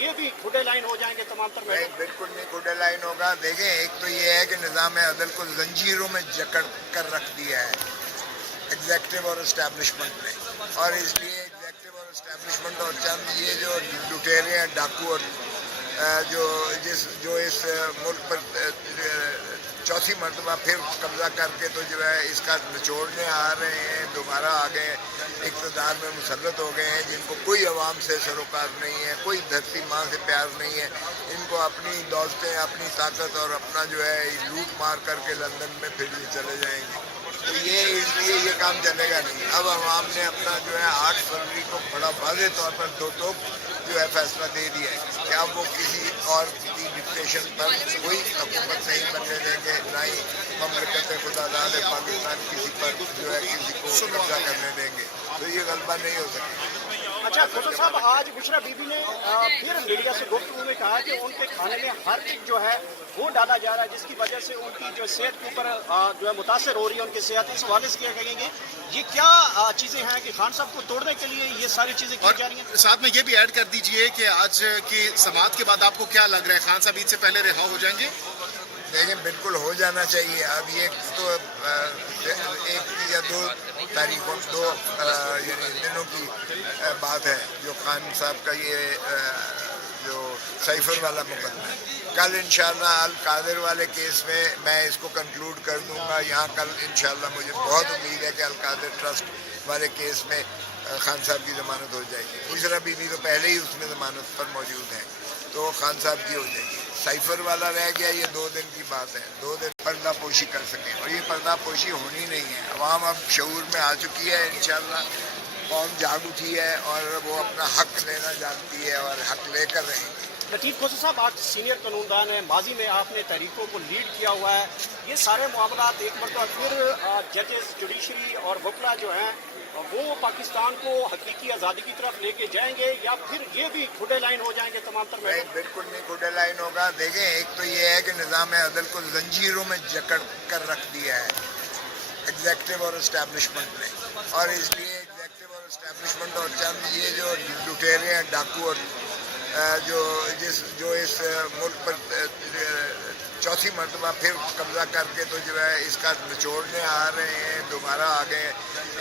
ये भी खुडे लाइन हो जाएंगे तमाम तर नहीं, बिल्कुल नहीं खुडे लाइन होगा। देखें, एक तो ये है कि निज़ाम अदल को जंजीरों में जकड़ कर रख दिया है एग्जेक्टिव और इस्टेब्लिशमेंट ने, और इसलिए एग्जेक्टिव और इस्टेब्लिशमेंट और चंद ये जो लुटेरे हैं, डाकू और जो इस मुल्क पर चौथी मरतबा फिर कब्जा करके तो जो है इसका निचोड़ने आ रहे हैं, दोबारा आ गए, इक़्तिदार में मुसल्लत हो गए हैं, जिनको कोई अवाम से सरोकार नहीं है, कोई धरती माँ से प्यार नहीं है। इनको अपनी दौलतें, अपनी ताकत और अपना जो है लूट मार करके लंदन में फिर भी चले जाएंगे। तो ये इसलिए ये काम चलेगा नहीं। अब अवाम ने अपना जो है 8 फरवरी को बड़ा वाज़ेह तौर पर दो टोक जो है फैसला दे दिया है कि अब वो किसी और की डिक्टेशन पर कोई हुकूमत नहीं बनने देंगे, ना ही ममलकत खुदादाद पाकिस्तान किसी पर जो है किसी को कब्जा करने देंगे। तो ये गलबा नहीं हो सकेगा। अच्छा खोसा साहब, आज बुशरा बीबी ने फिर मीडिया से गुफ्तगू में कहा कि उनके खाने में हर चीज जो है वो डाला जा रहा है, जिसकी वजह से उनकी जो सेहत के ऊपर जो है मुतासर हो रही है, उनकी सेहत। इस हवाले से क्या कहेंगे, ये क्या चीजें हैं कि खान साहब को तोड़ने के लिए ये सारी चीजें की जा रही हैं? साथ में ये भी ऐड कर दीजिए कि आज की समाअत के बाद आपको क्या लग रहा है, खान साहब ईद से पहले रिहा हो जाएंगे? लेकिन बिल्कुल हो जाना चाहिए। अब ये तो 1 या 2 तारीखों, 2 दिनों की बात है जो खान साहब का ये जो साइफर वाला मुकदमा है। कल इंशाल्लाह अल कादिर वाले केस में मैं इसको कंक्लूड कर दूंगा। यहाँ कल इंशाल्लाह मुझे बहुत उम्मीद है कि अल कादिर ट्रस्ट वाले केस में खान साहब की ज़मानत हो जाएगी। बुशरा बीबी तो पहले ही उसमें ज़मानत पर मौजूद है, तो खान साहब की हो जाएगी। साइफर वाला रह गया, ये 2 दिन की बात है। 2 दिन पर्दा पोशी कर सकें, और ये पर्दा पोशी होनी नहीं है। अवाम अब शऊर में आ चुकी है, इंशाल्लाह कौम जाग उठी है और वो अपना हक लेना जानती है और हक लेकर रहेंगे। लतीफ़ खोसा साहब, आप सीनियर कानूनदान हैं, माजी में आपने तहरीकों को लीड किया हुआ है। ये सारे मामलात एक मरतबा फिर जजेस, जुडिशरी और वकला जो हैं वो पाकिस्तान को हकीकी आज़ादी की तरफ लेके जाएंगे, या फिर ये भी खुडे लाइन हो जाएंगे तमाम तर? नहीं, बिल्कुल नहीं खुडे लाइन होगा। देखें, एक तो ये है कि निज़ाम अदल को जंजीरों में जकड़ कर रख दिया है एग्जेक्टिव और इस्टेब्लिशमेंट ने, और इसलिए एग्जेक्टिव और इस्टेब्लिशमेंट और चंद ये जो लुटेरे हैं, डाकू और जो इस मुल्क पर चौथी मरतबा फिर कब्जा करके तो जो है इसका निचोड़ने आ रहे हैं, दोबारा आ गए,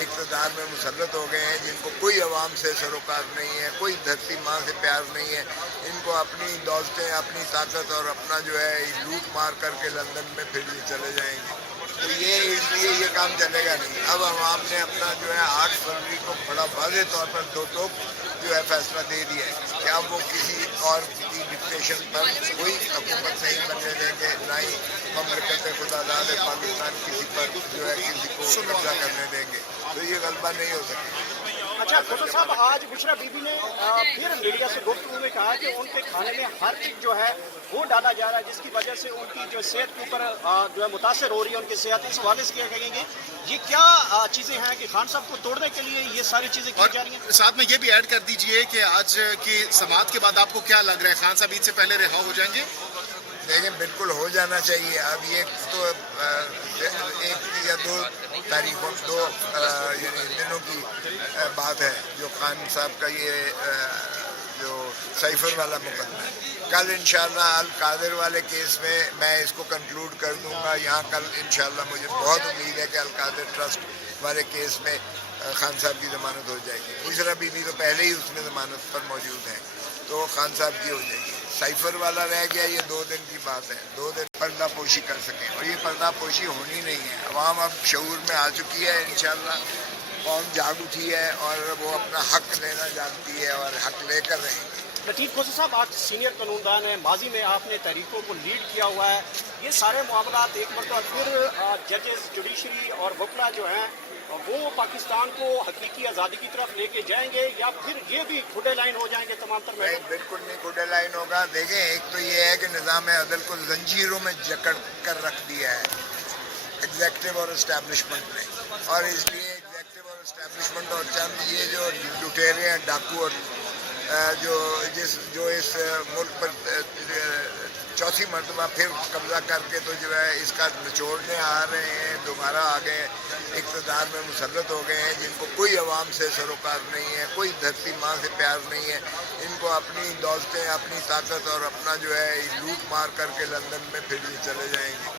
इक़्तिदार में मुसल्लत हो गए हैं, जिनको कोई अवाम से सरोकार नहीं है, कोई धरती माँ से प्यार नहीं है। इनको अपनी दौलतें, अपनी ताकत और अपना जो है लूट मार करके लंदन में फिर भी चले जाएंगे। तो ये इसलिए ये काम चलेगा नहीं। अब अवाम ने अपना जो है 8 फरवरी को बड़ा वाज़ेह तौर पर दो टोक जो है फैसला दे दिया है कि अब वो किसी और की डिक्टेशन पर कोई हुकूमत नहीं बनने देंगे, ना ही ममलकत खुदादाद पाकिस्तान किसी पर जो है किसी को कब्जा करने देंगे। तो ये गलबा नहीं हो सकेगा। अच्छा खोसा साहब, आज बुशरा बीबी ने फिर मीडिया से गुफ्तगू में कहा कि उनके खाने में हर चीज जो है वो डाला जा रहा है, जिसकी वजह से उनकी जो सेहत के ऊपर जो है मुतासर हो रही है, उनकी सेहत। इस हवाले से क्या कहेंगे, ये क्या चीजें हैं कि खान साहब को तोड़ने के लिए ये सारी चीजें की जा रही हैं? साथ में ये भी ऐड कर दीजिए कि आज की समाअत के बाद आपको क्या लग रहा है, खान साहब ईद से पहले रिहा हो जाएंगे? लेकिन बिल्कुल हो जाना चाहिए। अब ये तो 1 या 2 तारीखों, 2 दिनों की बात है जो खान साहब का ये जो साइफर वाला मुकदमा है। कल इंशाल्लाह अल कादिर वाले केस में मैं इसको कंक्लूड कर दूंगा। यहाँ कल इंशाल्लाह मुझे बहुत उम्मीद है कि अल कादिर ट्रस्ट वाले केस में खान साहब की ज़मानत हो जाएगी। बुशरा बीबी तो पहले ही उसमें ज़मानत पर मौजूद है, तो खान साहब की हो जाएगी। साइफर वाला रह गया, ये 2 दिन की बात है। 2 दिन पर्दा पोशी कर सकें, और ये पर्दा पोशी होनी नहीं है। अवाम अब शऊर में आ चुकी है, इंशाल्लाह कौम जाग उठी है और वो अपना हक लेना जानती है और हक लेकर रहेंगे। लतीफ़ खोसा साहब, आप सीनियर कानूनदान हैं, माजी में आपने तहरीकों को लीड किया हुआ है। ये सारे मामलात एक मरतबा फिर जजेस, जुडिशरी और वकला जो हैं वो पाकिस्तान को हकीकी आज़ादी की तरफ लेके जाएंगे, या फिर ये भी खुडे लाइन हो जाएंगे तमाम तर? नहीं, बिल्कुल नहीं खुडे लाइन होगा। देखें, एक तो ये है कि निज़ाम अदल को जंजीरों में जकड़ कर रख दिया है एग्जेक्टिव और इस्टेब्लिशमेंट ने, और इसलिए एग्जेक्टिव और इस्टेब्लिशमेंट और चंद ये जो लुटेरे हैं, डाकू और جو اس ملک پر چوتھی مرتبہ پھر قبضہ کر کے تو جو ہے اس کا نچوڑنے آ رہے ہیں، دوبارہ آ گئے اقتدار میں مسلط ہو گئے ہیں، جن کو کوئی عوام سے سروکار نہیں ہے، کوئی دھرتی ماں سے پیار نہیں ہے، ان کو اپنی دولتیں، اپنی طاقت اور اپنا جو ہے لوٹ مار کر کے لندن میں پھر بھی چلے جائیں گے۔